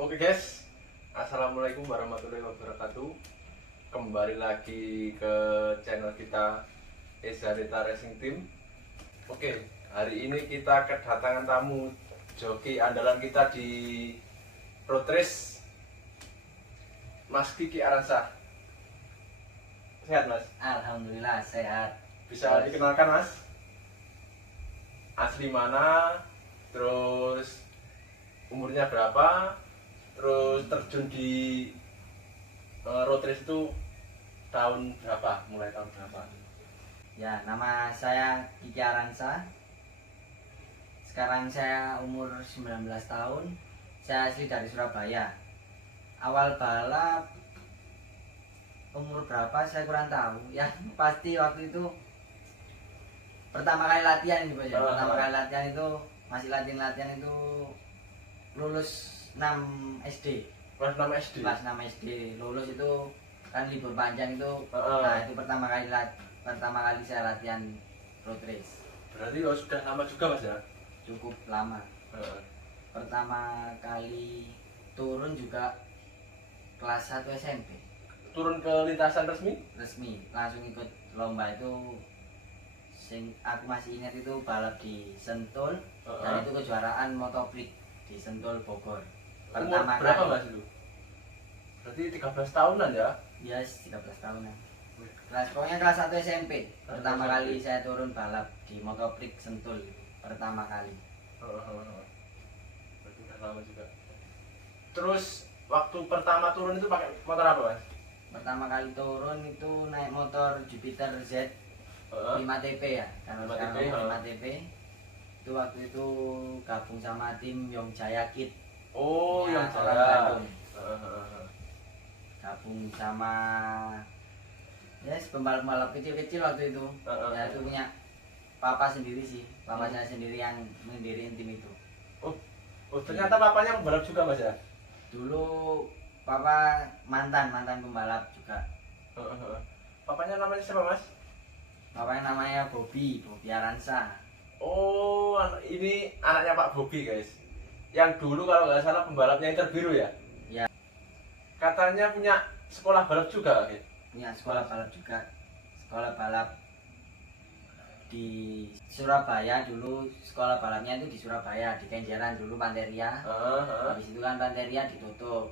Oke guys, assalamualaikum warahmatullahi wabarakatuh. Kembali lagi ke channel kita Ezarita Racing Team. Oke, hari ini kita kedatangan tamu joki andalan kita di road race, Mas Kiki Aransyah. Sehat Mas? Alhamdulillah sehat. Bisa dikenalkan Mas? Asli mana? Terus umurnya berapa? Terus terjun di road race itu tahun berapa? Mulai tahun berapa? Ya, nama saya Kiki Aransyah. Sekarang saya umur 19 tahun. Saya asli dari Surabaya. Awal balap umur berapa saya kurang tahu. Ya, pasti waktu itu pertama kali latihan ini, Bos. Pertama kali latihan itu masih latihan itu lulus 6 SD. Kelas 6 SD. Kelas 6 SD lulus itu kan libur panjang itu. Nah, itu pertama kali saya latihan road race. Berarti sudah lama juga Mas ya? Cukup lama. Pertama kali turun juga kelas 1 SMP. Turun ke lintasan resmi? Resmi, langsung ikut lomba itu. Aku masih ingat itu balap di Sentul. Dan itu kejuaraan motoplik di Sentul Bogor. Pertama berapa Mas itu? Berarti 13 tahunan ya? Yes, 13 tahunan. Pokoknya kelas 1 SMP. Pertama kali saya turun balap di motoplik Sentul. Pertama kali. Berarti udah lama juga. Terus waktu pertama turun itu pakai motor apa Mas? Pertama kali turun itu naik motor Jupiter Z 5TP ya. Kalau 5TP. Itu waktu itu gabung sama tim Yong Jaya Kid. Oh, ya, yang Jaya. Gabung sama pembalap-pembalap kecil-kecil waktu itu. Ya, itu punya papa sendiri sih. Papa saya sendiri yang mendiriin tim itu. Oh, ternyata papanya pembalap juga Mas ya? Dulu papa mantan pembalap juga. Papanya namanya siapa Mas? Papanya namanya Bobby Aransyah. Oh, ini anaknya Pak Bobby guys. Yang dulu kalau nggak salah pembalapnya Inter Biru ya? Ya. Katanya punya sekolah balap juga guys? Punya sekolah balap juga. Sekolah balap di Surabaya dulu. Sekolah balapnya itu di Surabaya, di Kenjeran dulu Panteria. Habis itu kan Panteria ditutup.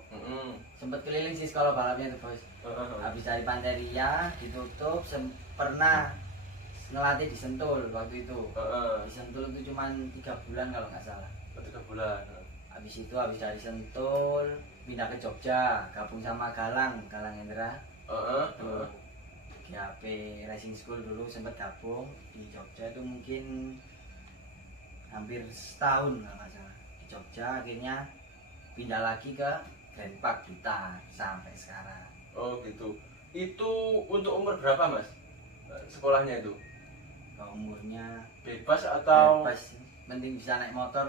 Sempet keliling sih sekolah balapnya itu Bos. Habis dari Panteria ditutup, pernah ngelatih di Sentul waktu itu. Di Sentul itu cuma 3 bulan kalau nggak salah. 3 bulan. Habis dari Sentul pindah ke Jogja, gabung sama Galang Hendra. GAP Racing School dulu sempat gabung di Jogja itu mungkin hampir setahun kalau nggak salah di Jogja. Akhirnya pindah lagi ke Grand Park Blitar sampai sekarang. Oh gitu. Itu untuk umur berapa Mas? Sekolahnya itu? Umurnya bebas atau? Bebas, penting bisa naik motor.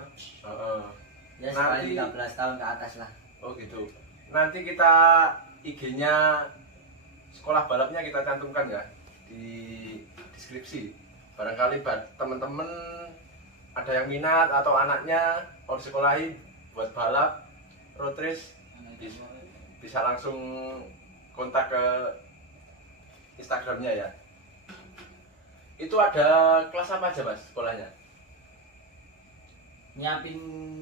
Ya nanti 13 tahun ke atas lah. Oh gitu. Nanti kita IG-nya sekolah balapnya kita cantumkan ya di deskripsi. Barangkali teman-teman ada yang minat atau anaknya mau disekolahi buat balap road race, bisa langsung kontak ke Instagramnya ya. Itu ada kelas apa aja Mas sekolahnya? Nyiapin,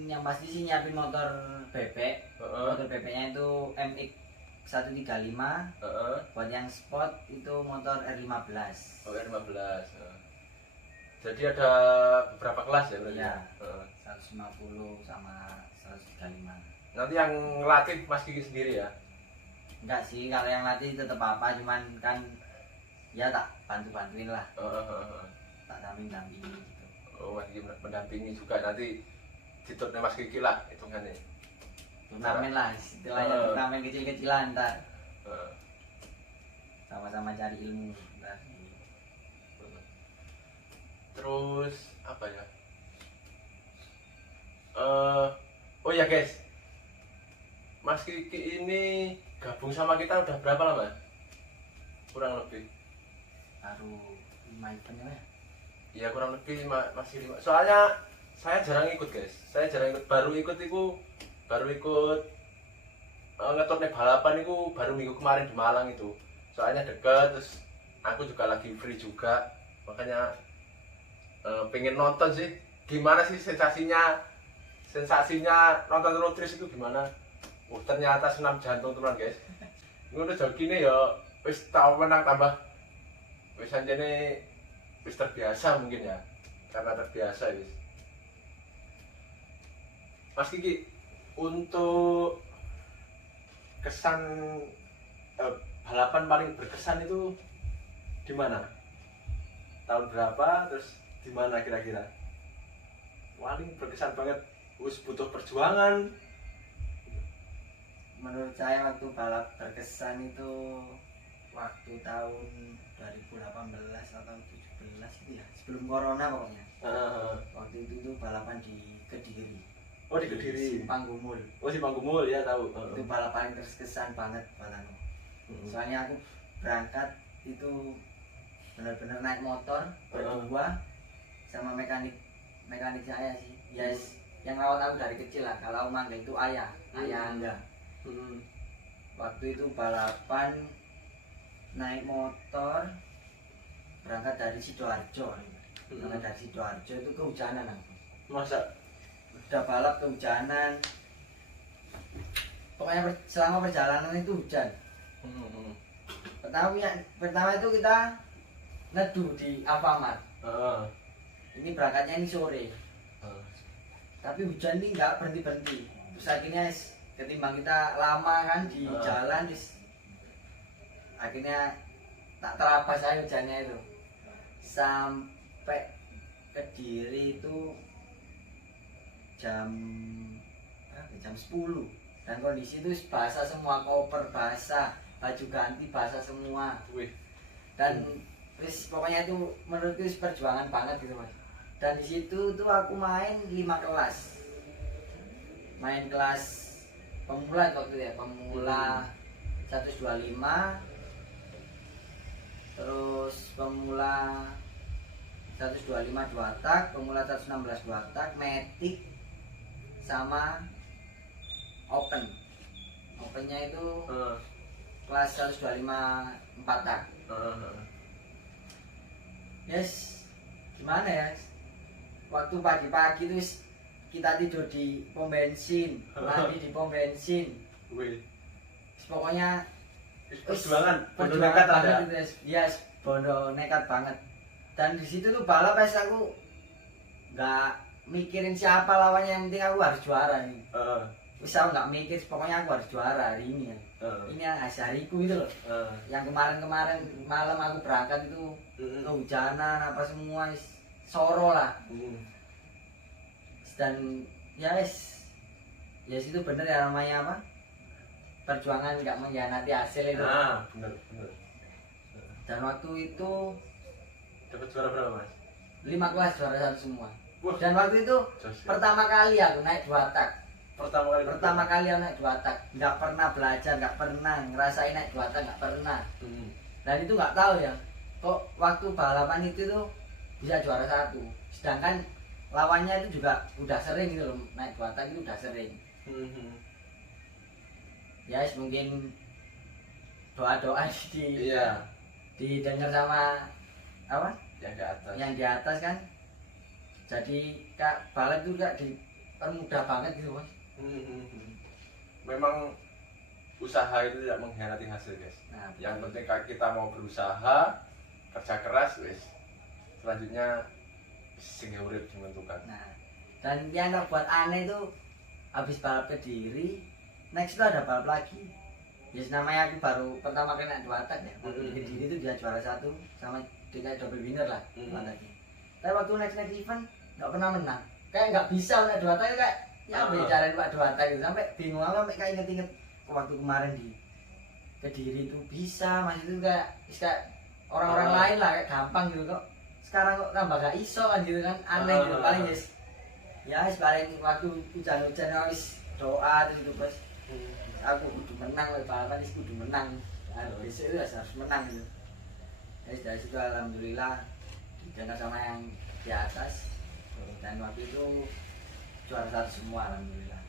yang pasti sih nyiapin motor bebek. Motor bebeknya itu MX 135. Buat yang sport itu motor R15. Oh, R15. Jadi ada beberapa kelas ya berarti? Iya, 150 sama 135. Nanti yang ngelatih Mas Kiki sendiri ya? Enggak sih, kalau yang latih tetap apa, cuman kan ya tak bantu-bantuin lah. Tak dampingi gitu. Oh, Mas Kiki mendampingi juga, nanti ditutupnya Mas Kiki lah hitungannya. Turnamen lah, istilahnya turnamen kecil-kecilan ntar. Sama-sama cari ilmu ntar. Terus apa ya? Oh ya guys, Mas Kiki ini gabung sama kita udah berapa lama? Kurang lebih Baru 5 event ya? Iya kurang lebih masih 5. Soalnya saya jarang ikut guys. Saya jarang ikut. Baru ikut ngetutnya balapan itu baru minggu kemarin di Malang itu. Soalnya deket, terus aku juga lagi free juga, makanya pengen nonton sih. Gimana sih sensasinya nonton road race itu gimana? Ternyata senam jantung teman guys. Ngono jogine ya wis tau menang tambah wis anjene wis terbiasa mungkin ya. Karena terbiasa wis. Mas Kiki, untuk kesan balapan paling berkesan itu di mana? Tahun berapa? Terus di mana kira-kira? Paling berkesan banget. Wis butuh perjuangan. Menurut saya waktu balap berkesan itu waktu tahun 2018 atau 17 itu ya, sebelum corona pokoknya. Waktu itu tuh balapan di Kediri. Oh di Kediri. Simpang Gumul. Oh Simpang Gumul ya tahu. Itu balapan terkesan banget balapan. Soalnya aku berangkat itu benar-benar naik motor berdua sama mekanik saya sih. Yes, yang rawat aku dari kecil lah. Kalau Mangga itu ayah Angga. Waktu itu balapan naik motor berangkat dari Sidoarjo. Berangkat dari Sidoarjo itu kehujanan aku. Masa? Udah balap kehujanan. Pokoknya selama perjalanan itu hujan. Pertama itu kita neduh di Alfamart. Ini berangkatnya ini sore. Tapi hujan ini nggak berhenti. Terus akhirnya ketimbang kita lama kan di jalan, akhirnya tak terabas aja hujannya itu. Sampai Kediri itu jam 10 dan kondisi itu basah semua, koper basah, baju ganti basah semua. Dan pokoknya itu menurutku perjuangan banget gitu mas. Dan di situ tuh aku main 5 kelas. Main kelas pemula waktu itu ya, pemula 125, terus pemula 125 2 tak, pemula 116 2 tak, matic sama open. Opennya itu kelas 125 4 tak. Yes, gimana ya? Waktu pagi-pagi itu kita tidur di pom bensin, mandi di pom bensin. Pokoknya perjuangan nekat banget itu, yes, bondo nekat banget. Dan di situ tuh balap aku nggak mikirin siapa lawannya, yang penting aku harus juara nih. Wis aku nggak mikir, pokoknya aku harus juara hari ini ya. Ini hariku itu loh. Yang kemarin malam aku berangkat itu kehujanan apa semua, soro lah. Dan yes itu bener ya, namanya apa, perjuangan nggak mengkhianati hasil itu. Bener. Dan waktu itu dapat juara berapa mas? 5 kelas juara 1 semua. Dan waktu itu pertama kali aku naik 2 tak. Pertama kali aku naik 2 tak, nggak pernah belajar, nggak pernah ngerasain naik 2 tak, nggak pernah. Dan itu nggak tahu ya, kok waktu balapan itu tuh bisa juara 1. Sedangkan lawannya itu juga udah sering gitu loh, naik 2 tak itu udah sering. Ya mungkin doa-doa didengar sama apa? Yang di atas kan. Jadi kak balap itu gak dipermudah banget gitu mas. Memang usaha itu tidak mengkhianati hasil guys. Nah, yang penting kita mau berusaha, kerja keras wis. Selanjutnya sing urip menentukan. Nah, dan yang terbuat aneh itu habis balap Kediri, next itu ada balap lagi. Yes, namanya aku baru pertama kali naik 2 tak ya. Waktu di Kediri itu bisa juara 1 sama DKI double winner lah lagi. Tapi waktu next event nggak pernah menang. Kayak nggak bisa naik 2 tak kayak ya bicara buat 2 tak gitu. Sampai bingung aku, sampai kayak inget-inget waktu kemarin di Kediri itu bisa, masih itu kayak orang-orang lain lah, kayak gampang gitu kok. Sekarang kok tambah gak iso kan gitu kan, aneh gitu. Paling paling waktu hujan-hujan habis doa terus gitu bos. Aku kudu menang, balapan itu kudu menang. Besok itu harus menang gitu. Jadi dari situ alhamdulillah didengar sama yang di atas, dan waktu itu juara 1 semua alhamdulillah.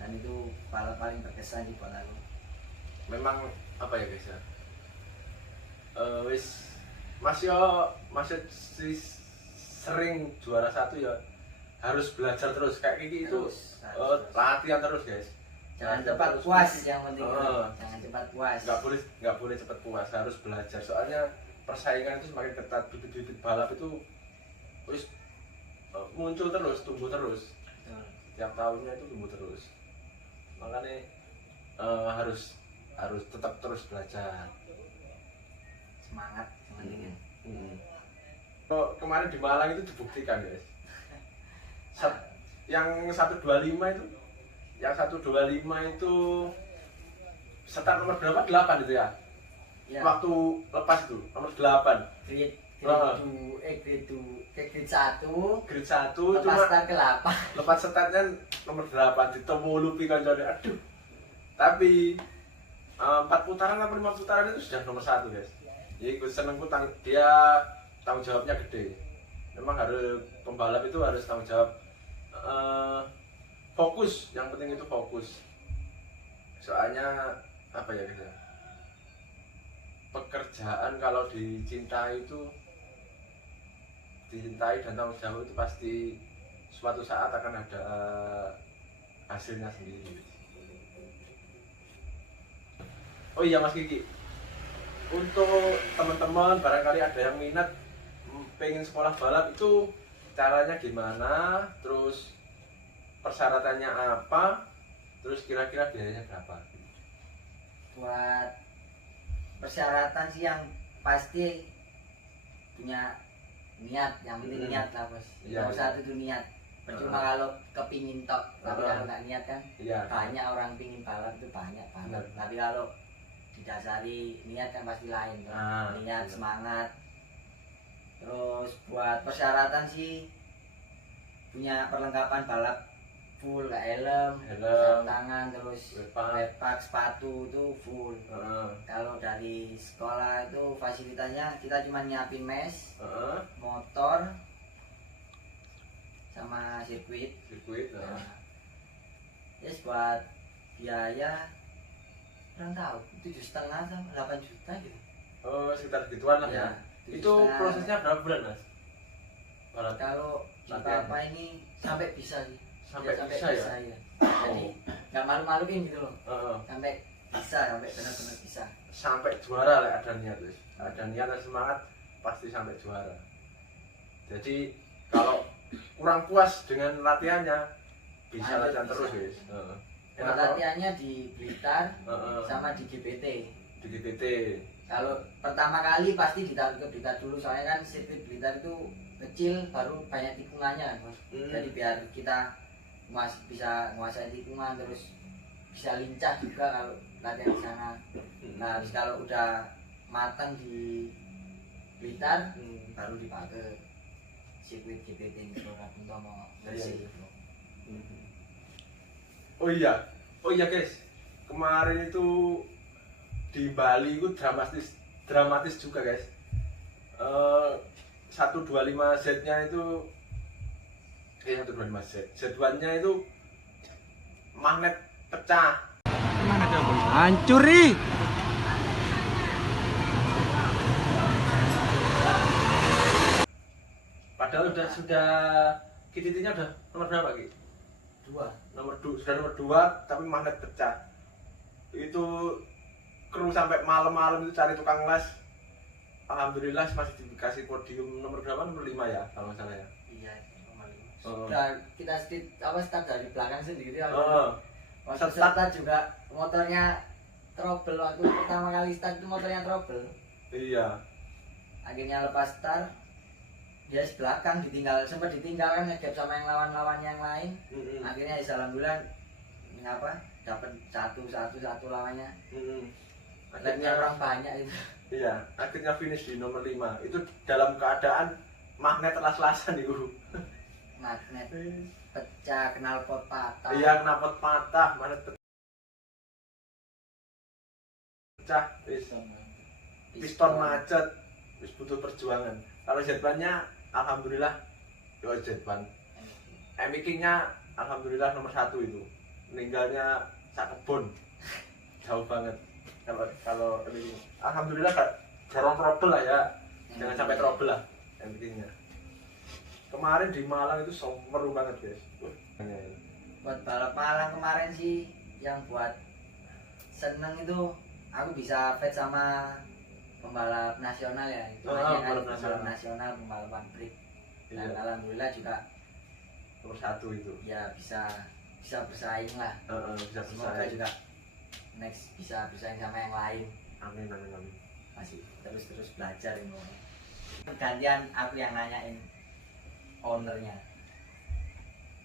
dan itu balap paling berkesan di buat aku. Memang apa ya guys ya, wis masih sering juara satu ya, harus belajar terus kayak gini itu. Harus. Latihan terus guys, Jangan latihan cepat terus. puas yang penting. Oh. Jangan cepat puas. Nggak boleh cepat puas, harus belajar soalnya persaingan itu semakin ketat. Bibit-bibit balap itu wis muncul terus, tumbuh terus, Betul. tiap tahunnya itu tumbuh terus, makanya harus tetap terus belajar. Semangat yang penting. Kemarin di Malang itu dibuktikan guys. Yang 125 itu, start nomor berapa? 8 itu ya? Ya. Waktu lepas itu nomor 8. Grade Ah. grade 1 Grade 1 lepas cuma start ke 8. lepas startnya nomor 8 ditemu lupi kancane. Aduh. Tapi 4 putaran atau 5 putaran itu sudah nomor 1 guys. Jadi gue senengku dia tanggung jawabnya gede. Memang harus pembalap itu harus tanggung jawab, fokus, yang penting itu fokus. Soalnya apa ya guys, pekerjaan kalau dicintai dan tanggung jawab itu pasti suatu saat akan ada hasilnya sendiri. Oh iya Mas Kiki, untuk teman-teman barangkali ada yang minat pengen sekolah balap itu caranya gimana, terus persyaratannya apa, terus kira-kira biayanya berapa? Buat persyaratan sih yang pasti punya niat, yang penting niat lah bos. Iya, Nomor iya. satu itu niat. Percuma kalau kepingin tok, tapi kalau nggak niat kan Iya. banyak orang pingin balap itu banyak banget. Benar. Tapi kalau didasari niat kan pasti lain kan. Niat, iya. semangat. Terus buat persyaratan sih punya perlengkapan balap full, kayak helm, sarung tangan, terus wetpack, sepatu itu full. Kalau dari sekolah itu fasilitasnya kita cuma nyiapin mes, motor, sama sirkuit. Nah, yes, buat biaya kurang tahu 7,5 sama 8 juta gitu. Oh, sekitar gituan lah ya. Itu 7,5. prosesnya berapa bulan Mas? Balap Kalau latihan. apa ini sampai bisa sih. Sampai Ya, bisa ya? Jadi nggak malu-maluin gitu loh. Heeh. Sampai bisa, sampai benar-benar bisa. Sampai juara lah, ada niat guys. Ada niat dan semangat pasti sampai juara. Jadi kalau kurang puas dengan latihannya bisa Lanjut, latihan bisa. terus guys. Heeh. Buat latihannya di Blitar Heeh. sama di GPT. Di GPT. Kalau pertama kali pasti ditaruh ke Blitar dulu, soalnya kan sirkuit Blitar itu kecil, baru banyak tikungannya kan bos. Jadi biar kita bisa menguasai tikungan, terus bisa lincah juga kalau latihan di sana. Nah, habis kalau udah matang di Blitar, baru dipakai sirkuit GPT gitu kan untuk mau bersih. Oh iya guys, kemarin itu di Bali itu dramatis juga guys. 125Z-nya itu 125Z, Z1-nya itu magnet pecah. Hancur nih. Padahal sudah KTT-nya udah nomor berapa Ki? 2. Sudah nomor 2 tapi magnet pecah. Itu kru sampai malam-malam itu cari tukang las. Alhamdulillah masih dikasih podium nomor berapa? Nomor 5 ya kalau nggak salah ya. Iya, normal. Oh. Sudah kita start dari belakang sendiri. Oh. Waktu start juga motornya trouble, waktu pertama kali start itu motornya trouble. Iya. Akhirnya lepas start, dia di belakang sempat ditinggalkan ngegap sama yang lawan-lawan yang lain. Akhirnya alhamdulillah dapat satu lawannya. Akhirnya orang banyak itu. Iya, akhirnya finish di nomor 5. Itu dalam keadaan magnet las-lasan itu. Magnet pecah, knalpot patah. Iya, knalpot patah, magnet pecah, piston macet, wis butuh perjuangan. Kalau Z1-nya alhamdulillah Z1. MX-nya alhamdulillah nomor 1 itu. meninggalnya sak kebun jauh banget. Kalau ini alhamdulillah gak jarang trouble lah ya, jangan sampai trouble lah yang pentingnya. Kemarin di Malang itu seru banget guys. Buat balap Malang kemarin sih yang buat seneng itu aku bisa fight sama pembalap nasional ya, itu Pembalap pembalap nasional, pembalap pabrik. Dan Iya. alhamdulillah juga Nomor 1 itu. ya bisa bersaing lah. Bisa Semoga bersaing. juga next bisa bersaing sama yang lain. Amin amin amin. Masih terus belajar ini. Gantian aku yang nanyain ownernya.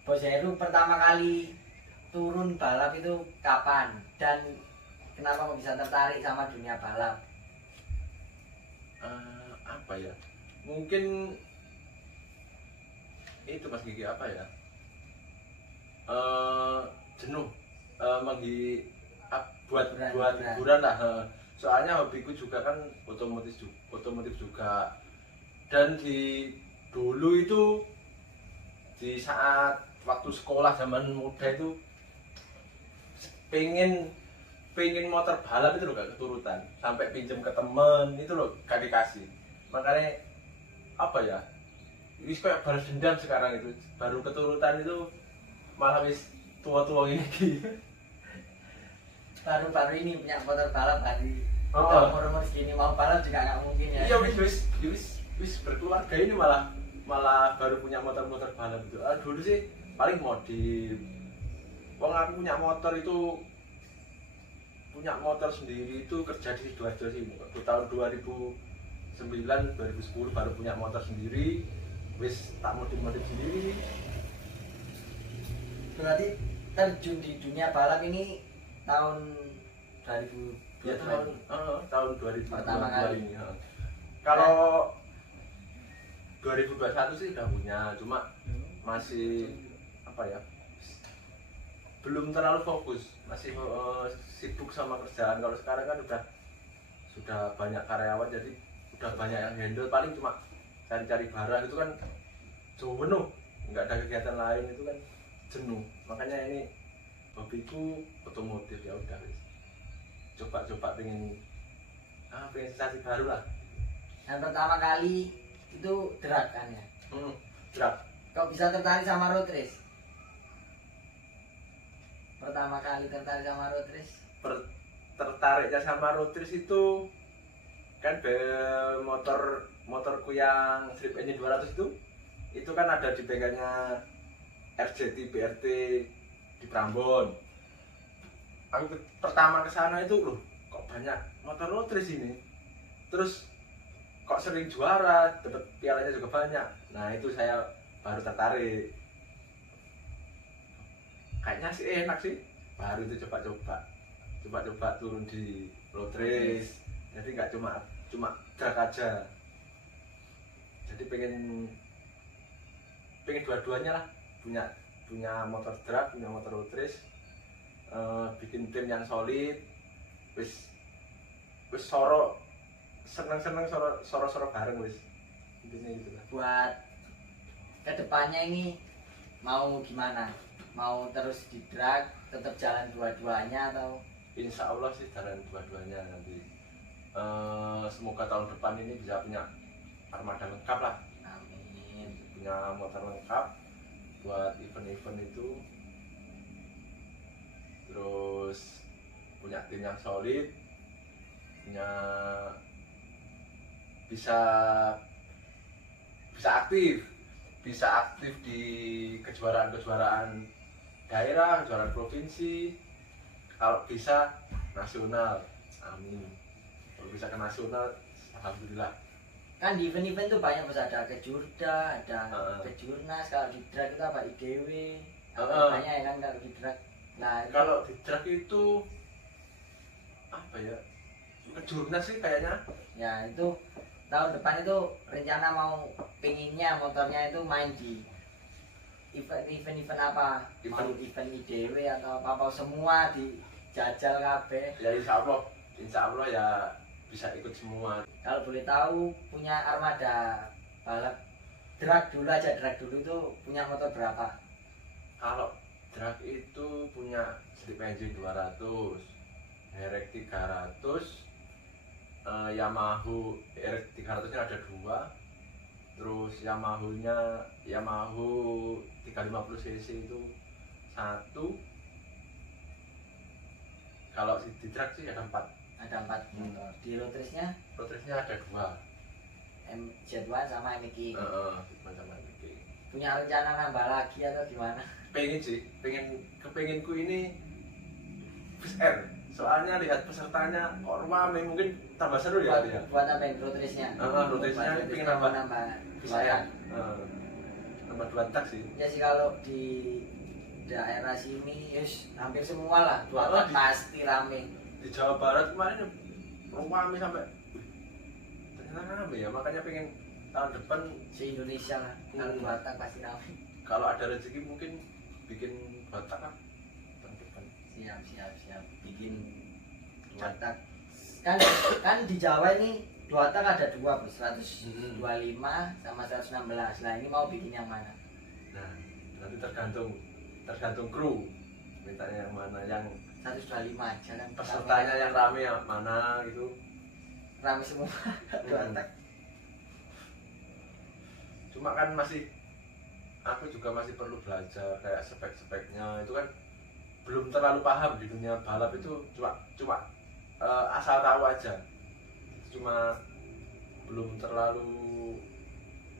Bos Heru pertama kali turun balap itu kapan dan kenapa kok bisa tertarik sama dunia balap? Apa ya? Mungkin itu Mas Gigi apa ya? Jenuh buat Hiburan. hiburan lah. Soalnya hobiku juga kan otomotif juga. Dan dulu itu di saat waktu sekolah zaman muda itu pengen motor balap itu loh gak keturutan, sampai pinjem ke temen itu loh gak dikasih. Makanya apa ya, wis kayak balas dendam sekarang itu, baru keturutan itu malah wis tua-tua ini. Baru ini punya motor balap tadi. Oh. Udah umur segini mau balap juga nggak mungkin ya. Iya wis berkeluarga ini malah baru punya motor balap itu. Dulu sih paling modif. Wong aku punya motor sendiri itu kerja di Sidoarjo sini. Waktu tahun 2009 2010 baru punya motor sendiri. Wis tak modif sendiri. Berarti terjun di dunia balap ini tahun 2000 Ya tahun 2000 Pertama kali. ini. Kalau 2021 sih udah punya, cuma masih apa ya? Belum terlalu fokus, masih sibuk sama kerjaan. Kalau sekarang kan sudah banyak karyawan, jadi udah banyak yang handle, paling cuma cari-cari barang itu kan jenuh, nggak ada kegiatan lain itu kan jenuh. Makanya ini hobiku otomotif, ya udah coba pengen sensasi baru lah. Dan pertama kali itu drag kan ya. Drag. Kok bisa tertarik sama road race? Pertama kali tertarik sama road race? Tertariknya sama road race itu kan motorku yang Strip Engine 200 itu kan ada di bengkelnya RJT BRT di Prambon. Aku pertama ke sana itu loh, kok banyak motor road race ini. Terus kok sering juara, dapat pialanya juga banyak. Nah, itu saya baru tertarik. Kayaknya sih enak sih. Baru itu coba turun di road race. Jadi nggak cuma drag aja. Jadi pengen dua-duanya lah, punya motor drag, punya motor road race. Bikin tim yang solid, wis seneng soro bareng wis, intinya gitu lah. Buat kedepannya ini mau gimana? Mau terus di drag, tetap jalan dua-duanya atau? Insya Allah sih jalan dua-duanya nanti. Semoga tahun depan ini bisa punya armada lengkap lah, Amin. punya motor lengkap buat event-event itu. Terus punya tim yang solid, punya bisa aktif di kejuaraan daerah, kejuaraan provinsi, kalau bisa nasional, amin. Kalau bisa ke nasional, alhamdulillah. Kan di event-event tuh banyak, bisa ada kejurda, ada kejurnas, kalau di drag itu apa IDW, banyak ya kan kalau di drag. Nah, Kalau di drag itu apa ya? Kejurnas sih kayaknya. ya itu tahun depan itu rencana mau pinginnya motornya itu main di event apa? Mau event IDW atau apa semua dijajal kabeh. Ya insya Allah ya bisa ikut semua. Kalau boleh tahu punya armada balap drag dulu itu punya motor berapa? Kalau Drag itu punya slip engine 200, Herek 300, Yamaha Herek 300 nya ada 2, terus Yamaha 350 cc itu 1. Kalau di drag sih ada 4. Ada 4 motor. Di road race-nya Road race-nya ada 2. MZ1 sama MX. Sama ini. Punya rencana nambah lagi atau gimana? Pengen sih, kepenginku ini Bus R. Soalnya lihat pesertanya kok rame, mungkin tambah seru ya. Buat apa yang road race-nya? Road race-nya pengen nambah Bus saya. R. Nambah 2 tak sih. Ya sih, kalau di daerah sini yes, hampir semua lah 2 Oh, tak pasti rame. Di Jawa Barat kemarin rame sampai ternyata rame ya, makanya pengen tahun depan Se-Indonesia lah, kalau 2 tak pasti rame. kalau ada rezeki mungkin bikin 2 tak lah tahun depan. Siap bikin 2 tak. Kan di Jawa ini 2 tak ada 2 bos, 125 sama 116. Nah ini mau bikin yang mana? Nah, nanti tergantung kru mintanya yang mana, yang 125 aja kan. pesertanya yang rame yang mana gitu. Rame semua 2 tak. Cuma kan aku juga masih perlu belajar kayak spek-speknya, itu kan belum terlalu paham di dunia balap itu, cuma asal tahu aja, cuma belum terlalu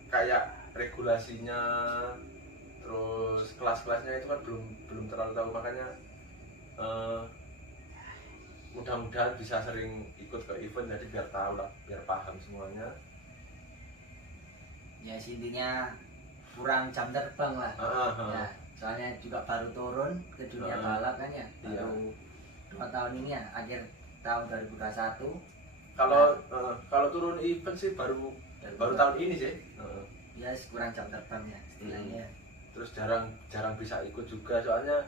kayak regulasinya, terus kelas-kelasnya itu kan belum terlalu tahu, makanya mudah-mudahan bisa sering ikut ke event jadi biar tahu lah, biar paham semuanya. Ya intinya kurang jam terbang lah. Ya, soalnya juga baru turun ke dunia balap kan ya, baru 2 tahun ini ya, akhir tahun 2021. Kalau turun event sih baru tahun ini sih. Ya kurang jam terbang ya istilahnya. Terus jarang bisa ikut juga, soalnya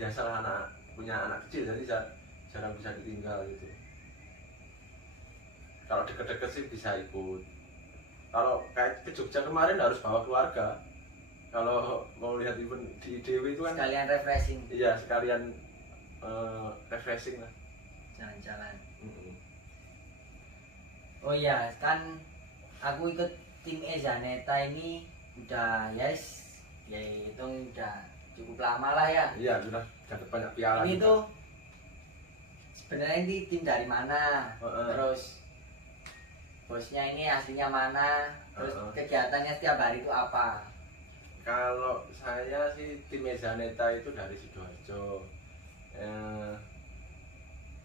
biasalah punya anak kecil jadi jarang bisa ditinggal gitu. Kalau deket-deket sih bisa ikut. Kalau kayak ke Jogja kemarin harus bawa keluarga. Kalau mau lihat event di DW itu kan Sekalian refreshing, iya, sekalian refreshing lah. jalan-jalan. Oh iya, kan aku ikut tim Ezaneta ini udah ya hitung udah cukup lama lah ya. Iya, sudah dapat banyak piala. Ini tuh sebenarnya ini tim dari mana? Terus bosnya ini aslinya mana? Terus kegiatannya setiap hari itu apa? Kalau saya sih tim Ezaneta itu dari Sidoarjo.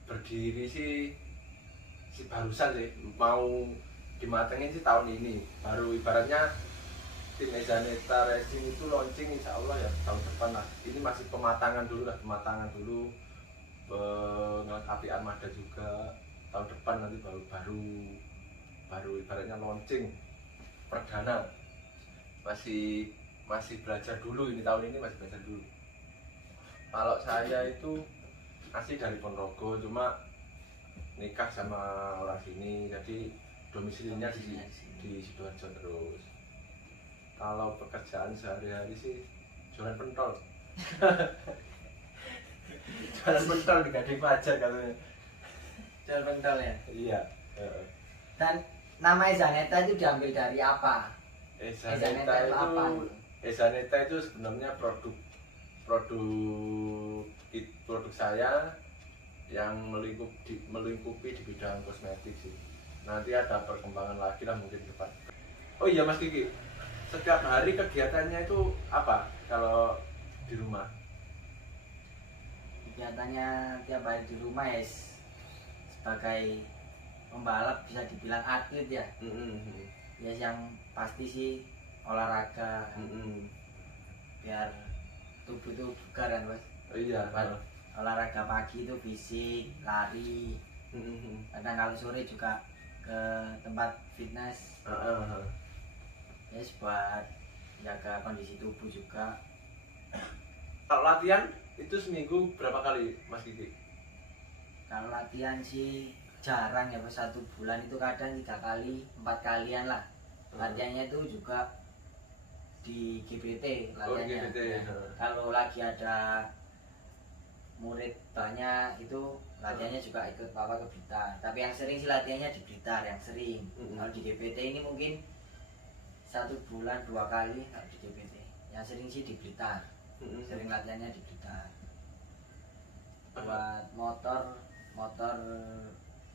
Berdiri sih barusan sih, mau dimatengin sih tahun ini. Baru ibaratnya tim Ezaneta Racing itu launching insya Allah ya tahun depan lah. Ini masih pematangan dulu, ngelengkapi armada juga. Tahun depan nanti baru ibaratnya launching perdana. Masih belajar dulu, ini tahun ini masih belajar dulu. Kalau saya itu asli dari Ponorogo, cuma nikah sama orang sini, jadi domisilinya di Sidoarjo terus. Kalau pekerjaan sehari-hari sih jualan pentol. Jualan pentol di Gading Pajar katanya. Jual pentol ya. Iya. Dan nama Ezaneta itu diambil dari apa? Ezaneta itu sebenarnya produk saya yang melingkupi di bidang kosmetik sih. Nanti ada perkembangan lagi lah mungkin depan. Oh iya Mas Kiki, setiap hari kegiatannya itu apa kalau di rumah? Kegiatannya tiap hari di rumah ya sebagai pembalap, bisa dibilang atlet ya. Ya yang pasti sih olahraga, biar tubuh itu bugar kan Mas. Oh iya. Olahraga pagi itu fisik, lari. Kadang kalau sore juga ke tempat fitness. Ya buat jaga kondisi tubuh juga. Kalau latihan itu seminggu berapa kali Mas Kiki? Kalau latihan sih jarang ya, 1 bulan itu kadang 3 kali 4 kalian lah. Latihannya itu juga di GBT Oh, di latihannya. GBT, Ya. heeh. Kalau lagi ada murid banyak itu latihannya juga ikut papa ke Blitar. Tapi yang sering sih latihannya di Blitar, yang sering. Kalau di GBT ini mungkin 1 bulan 2 kali kalau di GBT. Yang sering sih di Blitar. Sering latihannya di Blitar. Buat motor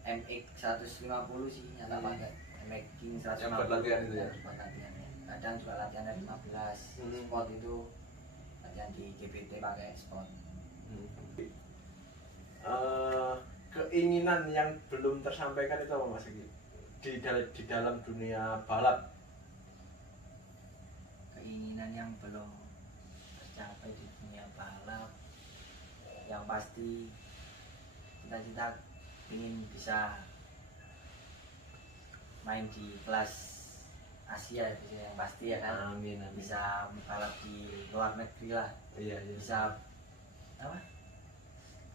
MX 150 sih yang tak pakai. MX King 150 Yang buat latihan itu ya? Buat latihannya. Kadang juga latihannya 15. Spot itu latihan di GBT pakai spot. Keinginan yang belum tersampaikan itu apa Mas Iki? Di dalam dunia balap. Keinginan yang belum tercapai di dunia balap, yang pasti cita-cita ingin bisa main di kelas Asia itu yang pasti ya kan. Amin. Bisa balap di luar negeri lah, Iya. bisa apa,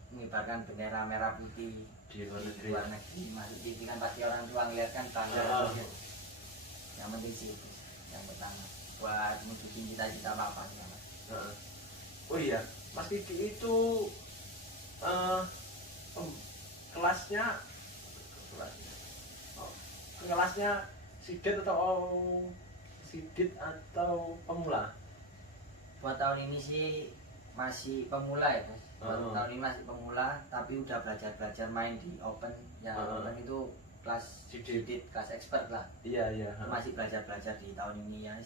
mengibarkan bendera merah putih Di luar di negeri. luar negeri. Masuk TV kan pasti orang tua ngeliat kan bangga. Ya. Yang penting sih itu yang pertama buat mewujudin cita-cita bapak ya, Mas. Oh iya, Mas Kiki itu kelasnya sidit atau pemula? Buat tahun ini sih masih pemula ya Mas. Buat tahun ini masih pemula, tapi udah belajar main di open. Ya open itu kelas sidit, kelas expert lah. Iya. Masih belajar di tahun ini ya.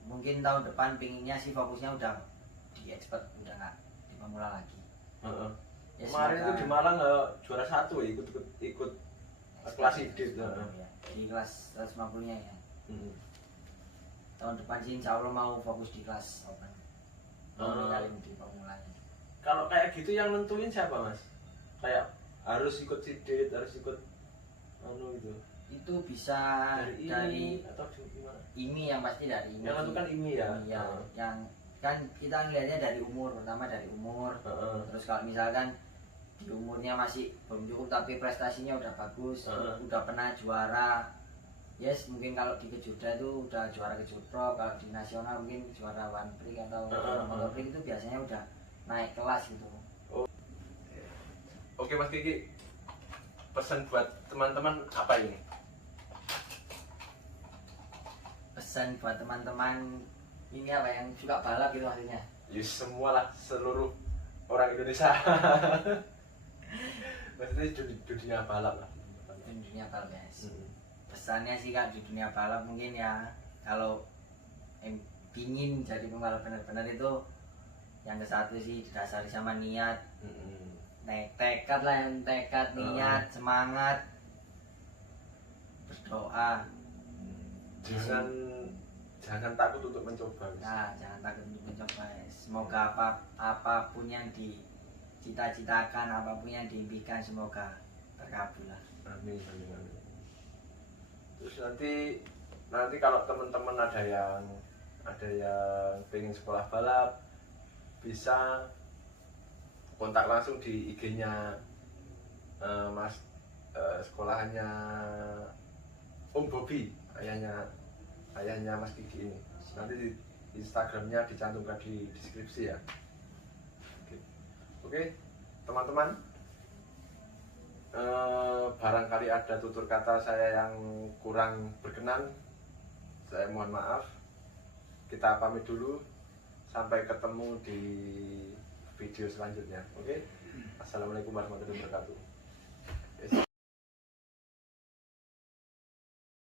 Mungkin tahun depan pinginnya sih fokusnya udah di expert, udah nggak di pemula lagi. Ya, Kemarin itu di Malang juara 1 ya, ikut kelas sidit. Ya, di kelas 150-nya ya. Tahun depan sih insya Allah mau fokus di kelas open. Mau ninggalin di pemulanya. Kalau kayak gitu yang nentuin siapa Mas? Kayak harus ikut sidit, harus ikut gitu. Itu bisa dari atau gimana? IMI, yang pasti dari IMI. Yang nentukan IMI ya. Iya, yang kan kita ngelihatnya dari umur, pertama dari umur. Terus kalau misalkan di umurnya masih belum cukup tapi prestasinya udah bagus, udah pernah juara. Yes, mungkin kalau di Kejuda itu udah juara Kejut Pro, kalau di nasional mungkin juara One Prix atau Motor Prix itu biasanya udah naik kelas gitu. Oke Mas Kiki, pesan buat teman-teman apa ini? Pesan buat teman-teman ini apa yang suka balap gitu maksudnya? Ya semua lah, seluruh orang Indonesia. Maksudnya di dunia balap lah. Di dunia balap ya. Pesannya sih Kak, di dunia balap mungkin ya, kalau pingin jadi pembalap benar-benar itu yang ke satu sih didasari sama niat. Tekad lah, yang tekad, niat, semangat, berdoa. Jangan takut untuk mencoba. Nah, jangan takut untuk mencoba. Semoga apapun yang dicita-citakan, apapun yang diimpikan, semoga terkabul lah. Amin. Terus nanti kalau teman-teman ada yang pengen sekolah balap, bisa kontak langsung di IG-nya Mas, sekolahannya Om Bobby, ayahnya Mas Kiki ini. Nanti di Instagramnya dicantumkan di deskripsi ya. Oke, teman-teman, barangkali ada tutur kata saya yang kurang berkenan, saya mohon maaf. Kita pamit dulu, sampai ketemu di video selanjutnya. Oke, assalamualaikum warahmatullahi wabarakatuh.